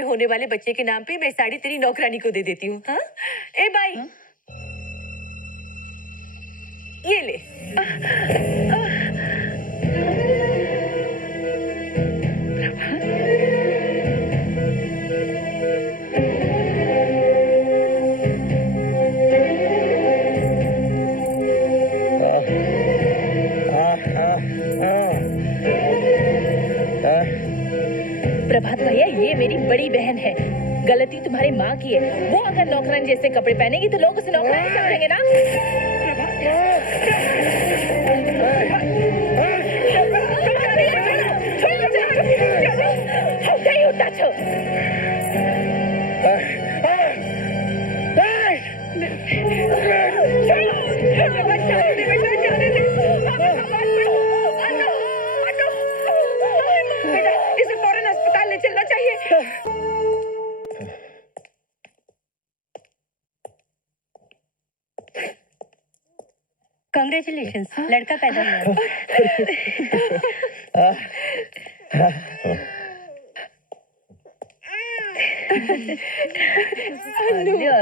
में होने वाले बच्चे के नाम पे मैं साड़ी तेरी नौकरानी को दे देती हूँ। हाँ? ए भाई, ये ले। प्रभात भैया, ये मेरी बड़ी बहन है। गलती तुम्हारी माँ की है। वो अगर नौकरानी जैसे कपड़े पहनेगी तो लोग उसे नौकरानी समझेंगे ना। इसे फौरन अस्पताल ले चलना चाहिए। कांग्रेचुलेशंस, लड़का पैदा हुआ।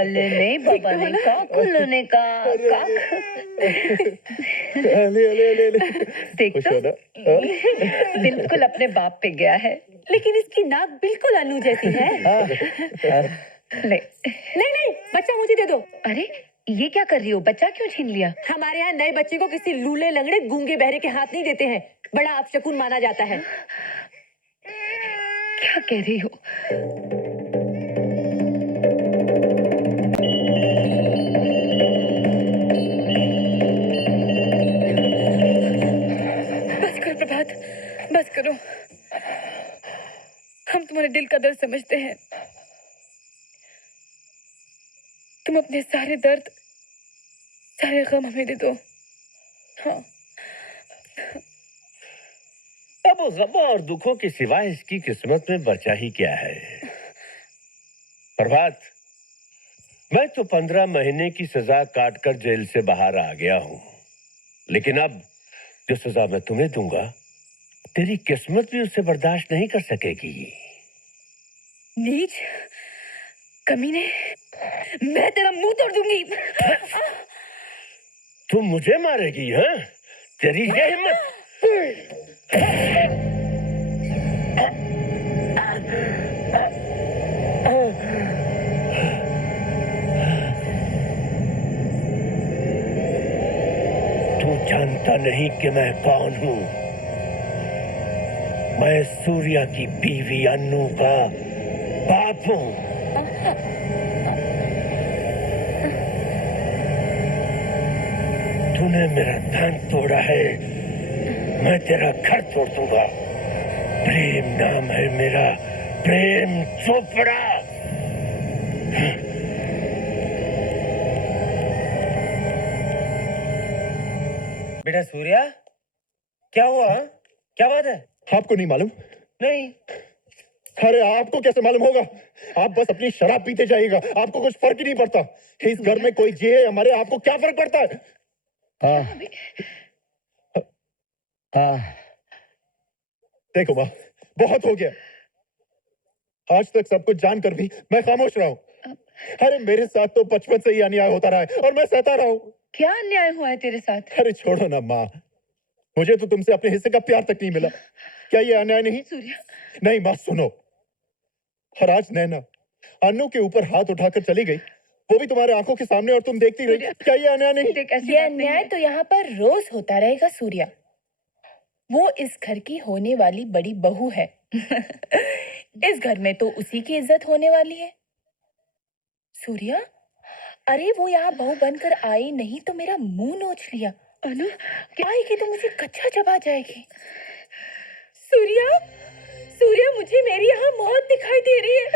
नहीं बाबा ने काकुलोने का देख तो बिल्कुल अपने बाप पे गया है, लेकिन इसकी नाक बिल्कुल अनु जैसी है। नहीं नहीं, बच्चा मुझे दे दो। अरे ये क्या कर रही हो? बच्चा क्यों छीन लिया? हमारे यहाँ नए बच्चे को किसी लूले लंगड़े गूंगे बहरे के हाथ नहीं देते हैं। बड़ा अपशकुन माना जाता है। क्या कह रही हो? बस करो प्रभात, बस करो। हम तुम्हारे दिल का दर्द समझते हैं। तुम अपने सारे दर्द, सारे गम हमें दे दो। हाँ। अब गमों और दुखों के सिवा इसकी किस्मत में बचा ही क्या है। प्रभात, मैं तो 15 महीने की सजा काटकर जेल से बाहर आ गया हूँ, लेकिन अब जो सजा मैं तुम्हें दूंगा, तेरी किस्मत भी उसे बर्दाश्त नहीं कर सकेगी। नीच कमीने, मैं तेरा मुंह तोड़ दूंगी। तुम मुझे मारेगी? हाँ, तेरी ये हिम्मत? तू जानता नहीं कि मैं कौन हूँ? मैं सूर्या की बीवी अन्नू का बाप हूँ। तूने मेरा ध्यान तोड़ा है, मैं तेरा घर तोड़ दूंगा। प्रेम नाम है मेरा, प्रेम चोपड़ा। बेटा सूर्या, क्या हुआ? क्या बात है? आपको नहीं मालूम? नहीं। अरे आपको कैसे मालूम होगा? आप बस अपनी शराब पीते जाइएगा, आपको कुछ फर्क ही नहीं पड़ता। इस घर में कोई जिए या मरे, आपको क्या फर्क पड़ता है? देखो माँ, बहुत हो गया। आज तक सब कुछ जानकर भी मैं खामोश रहा हूँ। अरे मेरे साथ तो बचपन से ही अन्याय होता रहा है और मैं सहता रहा हूँ। क्या अन्याय हुआ है तेरे साथ? अरे छोड़ो ना माँ, मुझे तो तुमसे अपने हिस्से का प्यार तक नहीं मिला। क्या ये अन्याय नहीं? सूर्या, नहीं माँ, सुनो। और आज नैना अन्नू के ऊपर हाथ उठाकर चली गई, वो भी तुम्हारे आंखों के सामने, और तुम देखती रही। क्या ये अन्याय नहीं? ये अन्याय तो यहाँ पर रोज होता रहेगा सूर्या। वो इस घर की होने वाली बड़ी बहू है। इस घर में तो उसी की इज्जत होने वाली है। सूर्या, अरे वो यहाँ बहू बनकर आई नहीं तो मेरा मुंह नोच लिया। अनु, आएगी तो मुझे कच्चा चबा जाएगी। सूर्या, सूर्या, मुझे मेरी यहाँ मौत दिखाई दे रही है।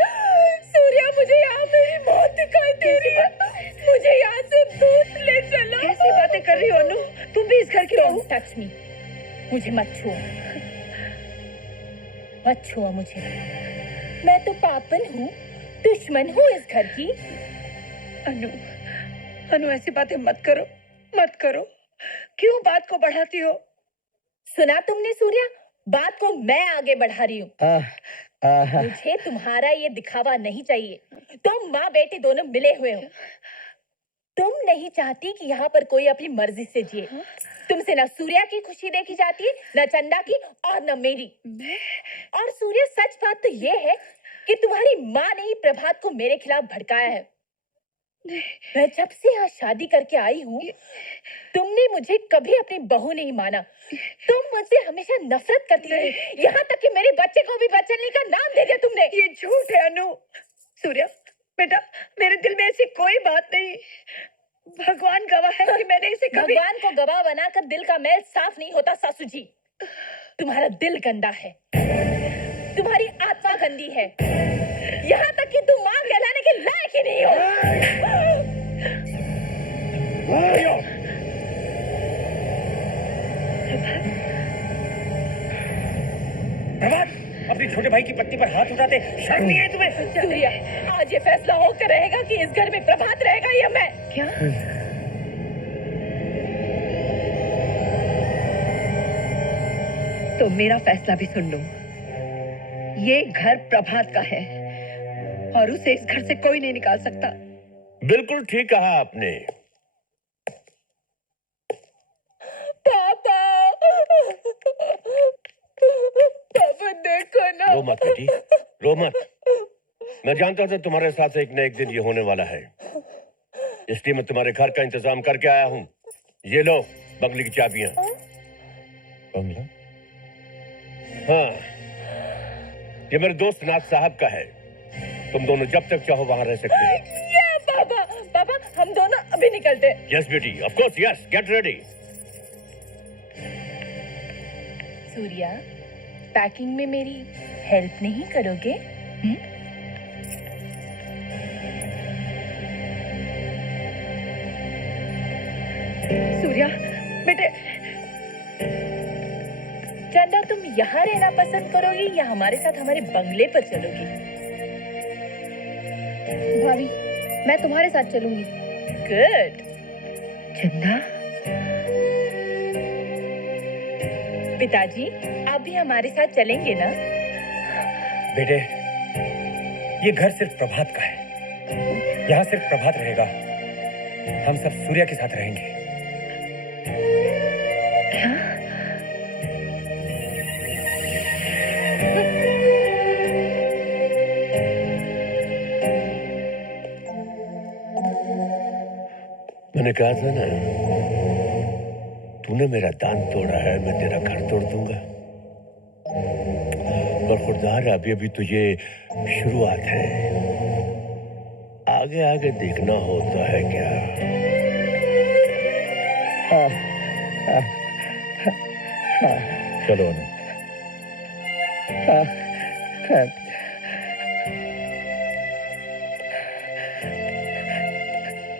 सूर्या, मुझे यहाँ मेरी मौत दिखाई दे रही है। मुझे यहाँ से दूर ले चलो। कैसी बातें कर रही हो अनु? तुम भी इस घर की बहू। टच मी, मुझे मत छुओ, मत छुओ मुझे। मैं तो पापन हूँ, दुश्मन हूँ इस घर की। अनु, अनु, ऐसी बातें मत करो, मत करो। क्यों बात को बढ़ाती हो? सुना तुमने सूर्या? बात को मैं आगे बढ़ा रही हूँ। मुझे तुम्हारा ये दिखावा नहीं चाहिए। तुम माँ बेटे दोनों मिले हुए हो। तुम नहीं चाहती कि यहाँ पर कोई अपनी मर्जी से जिए। तुमसे ना सूर्या की खुशी देखी जाती है, ना चंदा की, और न मेरी। और सूर्य, सच बात तो ये है कि तुम्हारी माँ ने ही प्रभात को मेरे खिलाफ भड़काया है। मैं जब से यहाँ शादी करके आई हूँ, तुमने मुझे कभी अपनी बहू नहीं माना। तुम मुझसे हमेशा नफरत करती रही, यहाँ तक कि मेरे बच्चे को भी बचलनी का नाम दे दिया तुमने। ये झूठ है अनु। सूर्या बेटा, मेरे दिल में ऐसी कोई बात नहीं। भगवान गवाह है कि मैंने इसे कभी। भगवान को गवाह बनाकर दिल का मैल साफ नहीं होता सासू जी। तुम्हारा दिल गंदा है, तुम्हारी आत्मा गंदी है, यहाँ तक कि तुम माँ कहलाने के लायक ही नहीं हो। प्रभात, अपने छोटे भाई की पत्नी पर हाथ उठाते शर्म नहीं आई तुम्हें? सूर्या, आज ये फैसला होकर रहेगा कि इस घर में प्रभात रहेगा या मैं। क्या? तो मेरा फैसला भी सुन लो। ये घर प्रभात का है और उसे इस घर से कोई नहीं निकाल सकता। बिल्कुल ठीक कहा आपने। पापा, पापा देखो ना। रो मत बेटी, रो मत। मैं जानता था तुम्हारे साथ एक न एक दिन ये होने वाला है, इसलिए मैं तुम्हारे घर का इंतजाम करके आया हूँ। ये लो बंगले की चाबियां। बंगला? हाँ, ये मेरे दोस्त नाथ साहब का है। तुम दोनों जब तक चाहो वहां रह सकते हो। ये पापा, पापा हम दोनों अभी निकलते हैं। यस बेटी, of course, yes, get ready. Surya, packing में मेरी हेल्प नहीं करोगे? सूर्या बेटे, चंदा, तुम यहाँ रहना पसंद करोगी या हमारे साथ हमारे बंगले पर चलोगी? भाभी मैं तुम्हारे साथ चलूंगी। गुड। चंदा, पिताजी, आप भी हमारे साथ चलेंगे ना? बेटे, ये घर सिर्फ प्रभात का है। यहाँ सिर्फ प्रभात रहेगा। हम सब सूर्या के साथ रहेंगे। मैंने कहा था ना, तूने मेरा दान तोड़ा है, मैं तेरा घर तोड़ दूंगा। और खुदार, अभी अभी तो ये शुरुआत है, आगे आगे देखना होता है क्या। चलो अनु।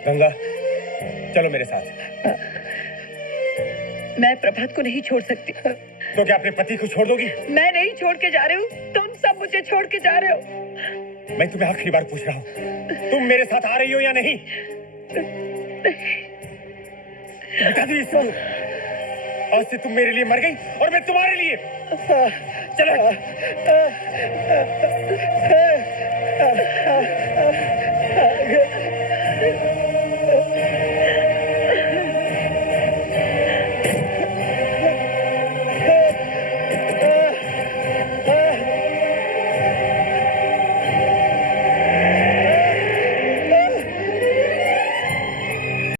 गंगा, चलो मेरे साथ। मैं प्रभात को नहीं छोड़ सकती। तो क्या अपने पति को छोड़ दोगी? मैं नहीं छोड़ के जा रही हूँ, तुम सब मुझे छोड़ के जा रहे हो। मैं तुम्हें आखिरी बार पूछ रहा हूँ, तुम मेरे साथ आ रही हो या नहीं? बता दो इसको। आज से तुम मेरे लिए मर गई और मैं तुम्हारे लिए। चलो।